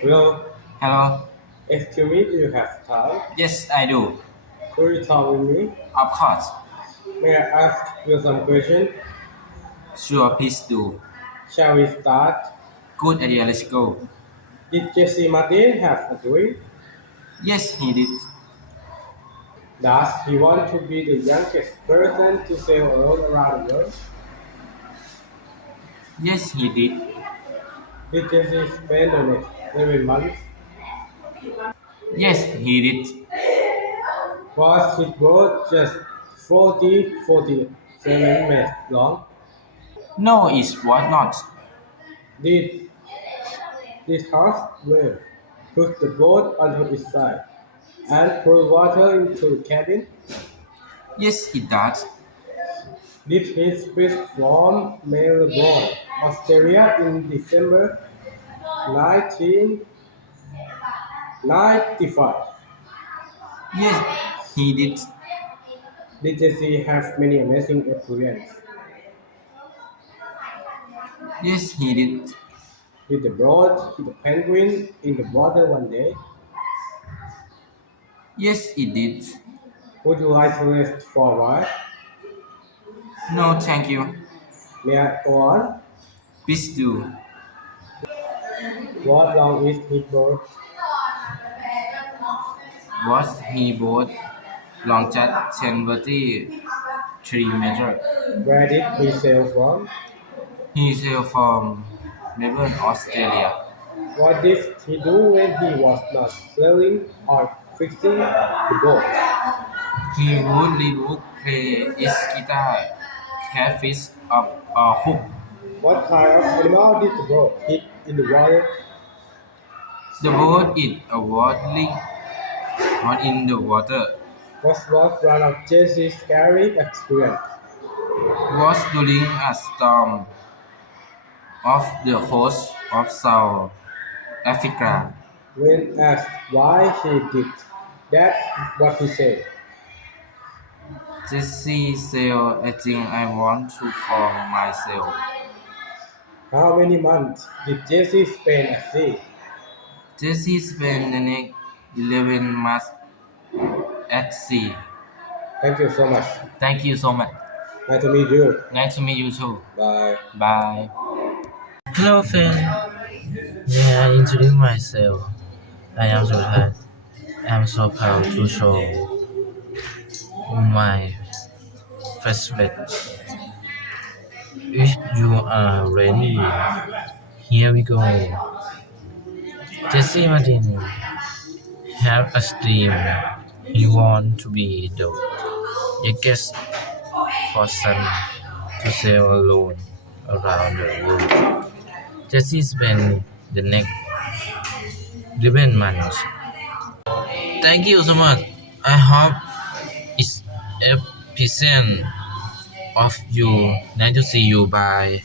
Hello, Hello. excuse me, do you have time? Yes, I do. Could you talk with me? Of course. May I ask you some questions? Sure, please do. Shall we start? Good idea. Let's go. Did Jesse Martin have a dream? Yes, he did. Does he want to be the youngest person to sail alone around the world? Yes, he did. Did Jesse spend the next 11 months? Yes, he did. Was his boat just 47 meters long? No, it was not. Did this horse whale push the boat onto its side and pour water into the cabin? Yes, it does. Did his fish from Melbourne, Australia in December 1995? Yes, he did. Did Jesse have many amazing experiences? Yes, he did. Did the boat hit a penguin in the water one day? Yes, it did. Would you like to rest for a while? No, thank you. May I go on? Please do. What long is his boat? Was he both long chat 10 meters? Where did he sail from? He sailed from Melbourne, Australia. What did he do when he was not sailing or fixing the boat? He would read book, play his guitar, catfish up a hook. What kind of animal did the boat hit in the water? The boat is a waddling on in the water. What was one of Jesse's scary experience? Was during a storm off the coast of South Africa. When asked why he did that, what he said. Jesse said, I think I want to for myself. How many months did Jesse spend at sea? Jesse spent the next 11 months at sea. Thank you so much. Thank you so much. Nice to meet you. Nice to meet you too. Bye. Bye. Hello, friend. May I introduce myself? I am Sultan. I am so proud to show my face. If you are ready, here we go. Jesse Martin have a dream. He want to be the youngest person to sail alone around the world. Jesse spent the next 11 months. Thank you so much. I hope it's efficient of you. Nice to see you. Bye.